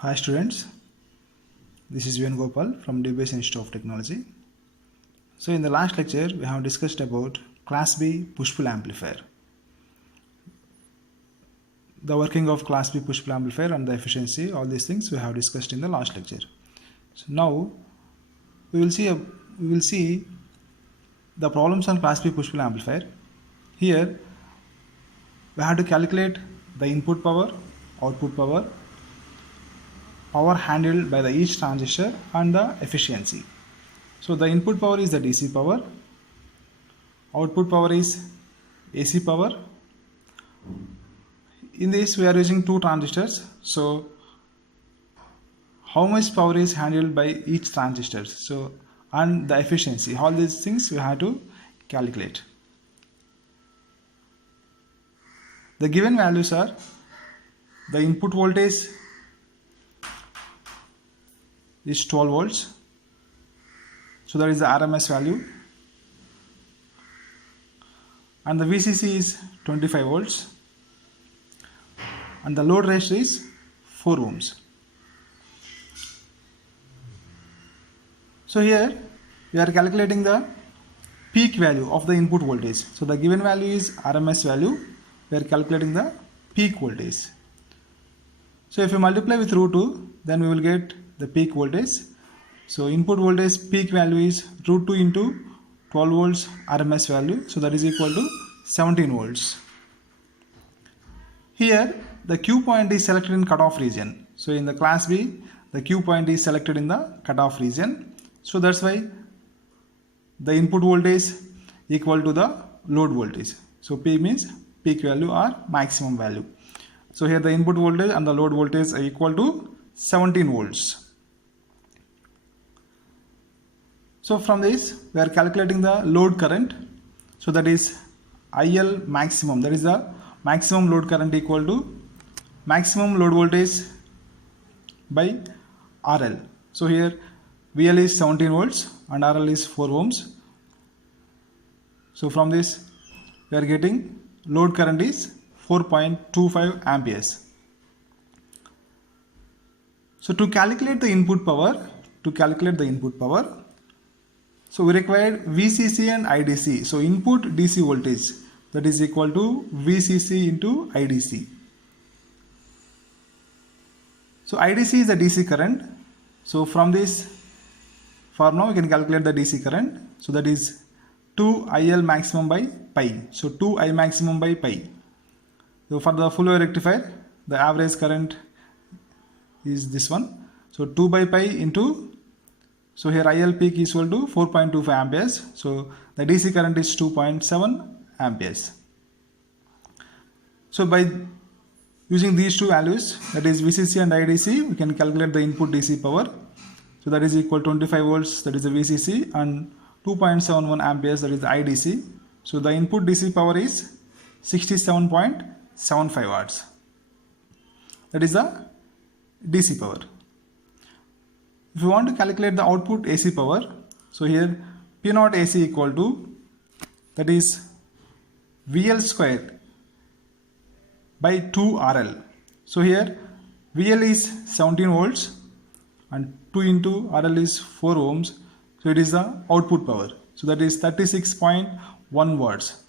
Hi students, this is Venugopal from DBS Institute of Technology. So in the last lecture we have discussed about Class B push-pull amplifier. The working of Class B push-pull amplifier and the efficiency, all these things we have discussed in the last lecture. So now we will see the problems on Class B push-pull amplifier. Here we have to calculate the input power, output power, power handled by the each transistor and the efficiency. So the input power is the DC power, output power is AC power. In this we are using two transistors, so how much power is handled by each transistor, so and the efficiency, all these things we have to calculate. The given values are the input voltage is 12 volts, so that is the RMS value, and the VCC is 25 volts, and the load ratio is 4 ohms. So here we are calculating the peak value of the input voltage. So the given value is RMS value, we are calculating the peak voltage. So if you multiply with root 2, then we will get the peak voltage. So input voltage peak value is root 2 into 12 volts RMS value, so that is equal to 17 volts. Here the Q point is selected in cutoff region. So in the class B the Q point is selected in the cutoff region, so that's why the input voltage equal to the load voltage. So P means peak value or maximum value. So here the input voltage and the load voltage are equal to 17 volts. So from this we are calculating the load current. So that is IL maximum, that is the maximum load current equal to maximum load voltage by RL. So here VL is 17 volts and RL is 4 ohms. So from this we are getting load current is 4.25 amperes. So to calculate the input power, so we required VCC and IDC. So input DC voltage, that is equal to VCC into IDC. So IDC is the DC current. So from this formula we can calculate the DC current. So that is 2IL maximum by pi. So 2I maximum by pi. So for the full wave rectifier, the average current is this one. So 2 by pi into, so here IL peak is equal to 4.25 amperes. So the DC current is 2.7 amperes. So by using these two values, that is VCC and IDC, we can calculate the input DC power. So that is equal to 25 volts, that is the VCC, and 2.71 amperes, that is the IDC. So the input DC power is 67.75 watts. That is the DC power. If you want to calculate the output AC power, so here P naught AC equal to, that is VL square by 2 RL. So here VL is 17 volts and 2 into RL is 4 ohms. So it is the output power. So that is 36.1 watts.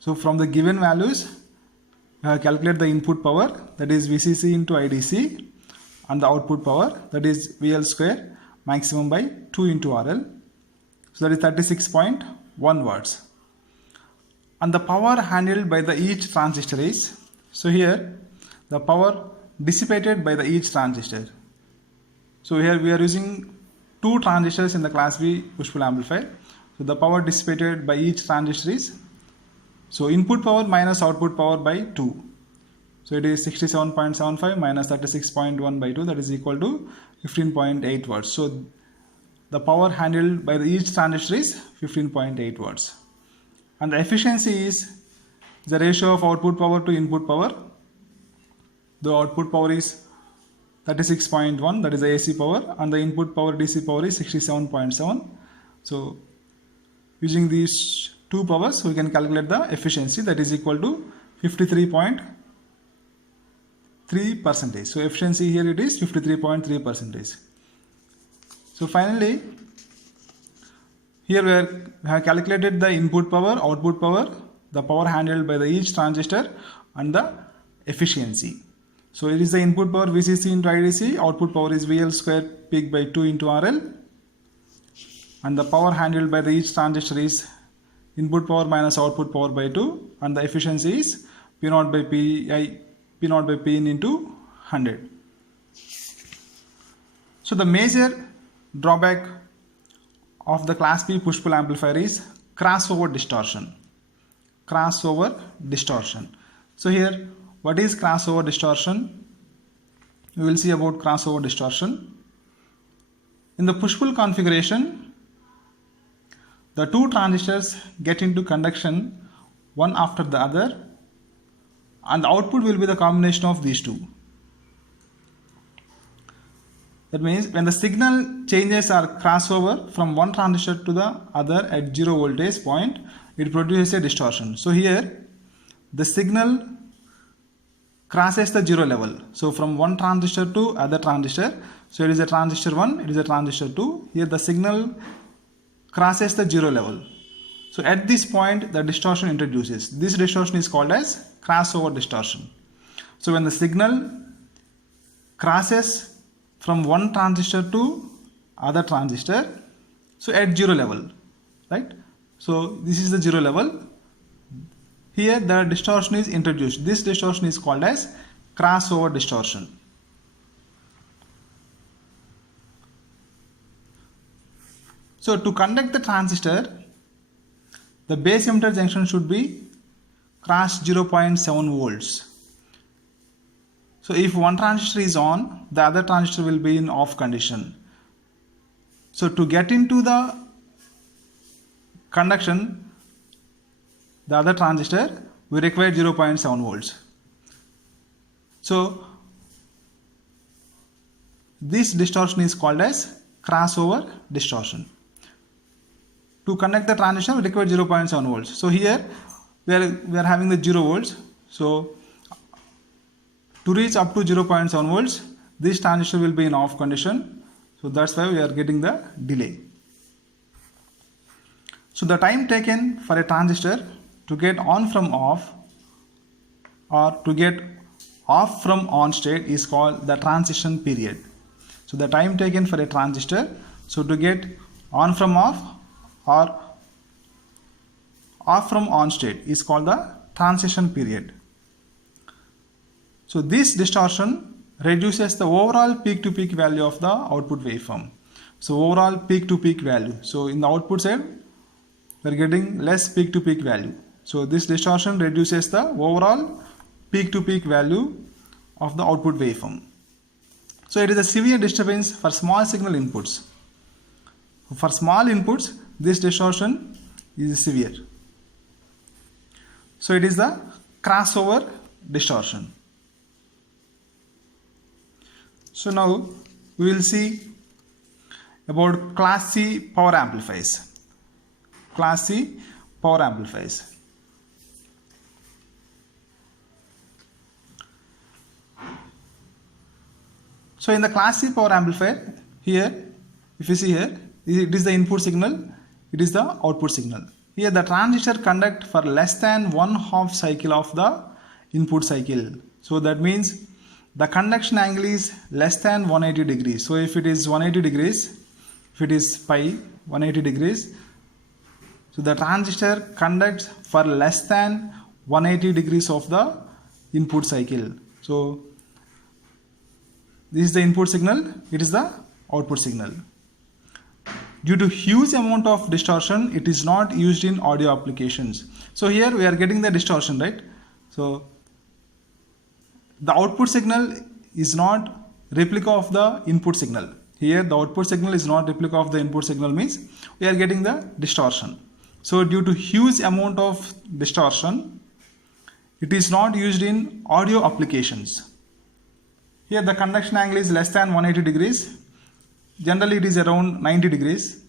So from the given values, calculate the input power, that is VCC into IDC, and the output power, that is VL square maximum by 2 into RL. So that is 36.1 watts. And the power handled by the each transistor is, so here the power dissipated by the each transistor. So here we are using two transistors in the class B push-pull amplifier. So the power dissipated by each transistor is, so input power minus output power by 2. So it is 67.75 minus 36.1 by 2, that is equal to 15.8 watts. So the power handled by the each transistor is 15.8 watts. And the efficiency is the ratio of output power to input power. The output power is 36.1, that is the AC power, and the input power DC power is 67.7. So using these two powers we can calculate the efficiency, that is equal to 53.5 3%. So efficiency here it is 53.3%. So finally, here we have calculated the input power, output power, the power handled by each transistor, and the efficiency. So it is the input power VCC into IDC, output power is VL square peak by 2 into RL, and the power handled by each transistor is input power minus output power by 2, and the efficiency is P0 by Pin into 100. So the major drawback of the class B push-pull amplifier is crossover distortion. Crossover distortion. So here, what is crossover distortion? We will see about crossover distortion. In the push-pull configuration, the two transistors get into conduction one after the other, and the output will be the combination of these two. That means when the signal changes are crossover from one transistor to the other at 0 voltage point, it produces a distortion. So here the signal crosses the 0 level. So from one transistor to other transistor. So it is a transistor 1, it is a transistor 2. Here the signal crosses the 0 level. So at this point the distortion introduces. This distortion is called as crossover distortion. So when the signal crosses from one transistor to other transistor, so at 0 level, right? So this is the 0 level. Here the distortion is introduced. This distortion is called as crossover distortion. So to conduct the transistor, the base emitter junction should be cross 0.7 volts. So if one transistor is on, the other transistor will be in off condition. So to get into the conduction, the other transistor, we require 0.7 volts. So this distortion is called as crossover distortion. To connect the transistor, we require 0.7 volts. So here we are having the 0 volts. So to reach up to 0.7 volts, this transistor will be in off condition. So that's why we are getting the delay. So the time taken for a transistor to get on from off or to get off from on state is called the transition period. So the time taken for a transistor, so to get on from off or off from on state is called the transition period. So this distortion reduces the overall peak to peak value of the output waveform. So overall peak to peak value. So in the output side, we are getting less peak to peak value. So this distortion reduces the overall peak to peak value of the output waveform. So it is a severe disturbance for small signal inputs. For small inputs, this distortion is severe. So it is the crossover distortion. So now we will see about Class C power amplifiers. Class C power amplifiers. So in the Class C power amplifier, here, if you see here, it is the input signal, it is the output signal. Here the transistor conduct for less than 1/2 cycle of the input cycle. So that means the conduction angle is less than 180 degrees. So if it is 180 degrees, if it is pi 180 degrees, so the transistor conducts for less than 180 degrees of the input cycle. So this is the input signal, it is the output signal. Due to huge amount of distortion, it is not used in audio applications. So here we are getting the distortion, right? So the output signal is not replica of the input signal. Here the output signal is not replica of the input signal, means we are getting the distortion. So due to huge amount of distortion, it is not used in audio applications. Here the conduction angle is less than 180 degrees. Generally it is around 90 degrees.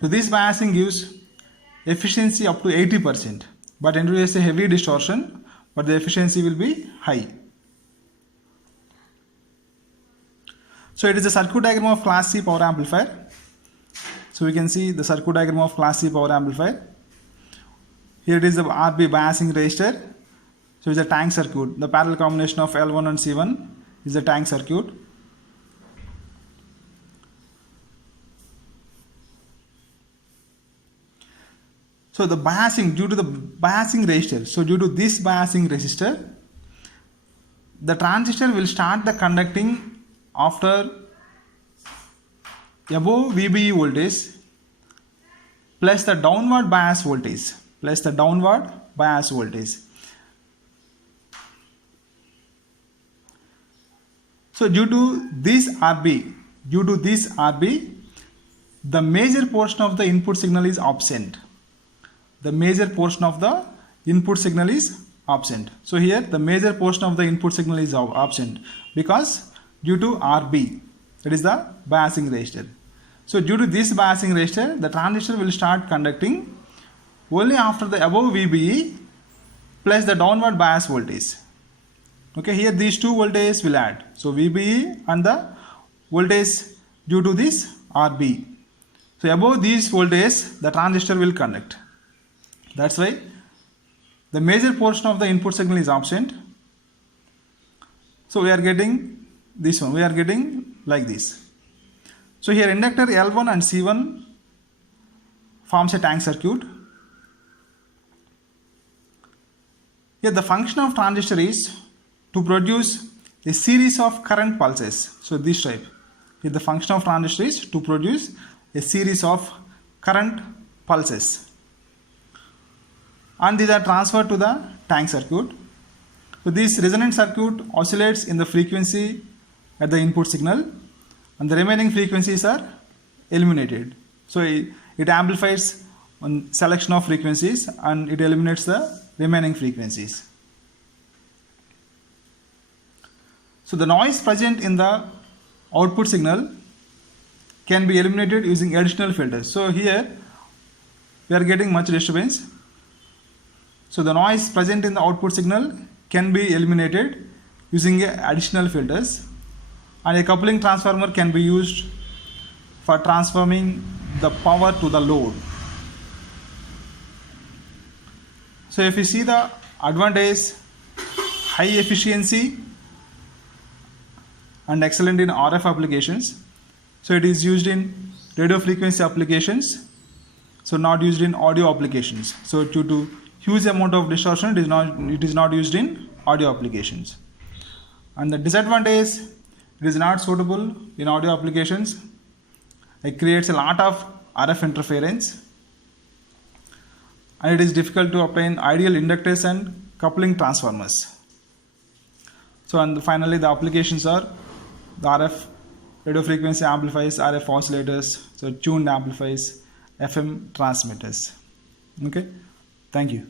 So this biasing gives efficiency up to 80%, but introduces a heavy distortion, but the efficiency will be high. So it is a circuit diagram of class C power amplifier. So we can see the circuit diagram of class C power amplifier. Here it is the RB biasing resistor. So it's a tank circuit. The parallel combination of L1 and C1 is the tank circuit. So the biasing, due to the biasing resistor, so due to this biasing resistor, the transistor will start the conducting after above VBE voltage plus the downward bias voltage, So due to this RB, the major portion of the input signal is absent. So here the major portion of the input signal is absent because due to RB, that is the biasing resistor. So due to this biasing resistor, the transistor will start conducting only after the above VBE plus the downward bias voltage. Okay, here these two voltages will add. So VBE and the voltage due to this RB. So above these voltages, the transistor will conduct. That's why the major portion of the input signal is absent. So we are getting this one. We are getting like this. So here inductor L1 and C1 forms a tank circuit. Here the function of transistor is to produce a series of current pulses. So this type. Here the function of transistor is to produce a series of current pulses. And these are transferred to the tank circuit. So this resonant circuit oscillates in the frequency at the input signal and the remaining frequencies are eliminated. So it amplifies on selection of frequencies and it eliminates the remaining frequencies. So the noise present in the output signal can be eliminated using additional filters. So here we are getting much disturbance. So the noise present in the output signal can be eliminated using additional filters, and a coupling transformer can be used for transforming the power to the load. So if you see the advantage, high efficiency and excellent in RF applications. So it is used in radio frequency applications, so not used in audio applications. So due to huge amount of distortion, it is not used in audio applications. And the disadvantage, it is not suitable in audio applications. It creates a lot of RF interference and it is difficult to obtain ideal inductors and coupling transformers. So and finally the applications are the RF radio frequency amplifiers, RF oscillators, so tuned amplifiers, FM transmitters. Okay, thank you.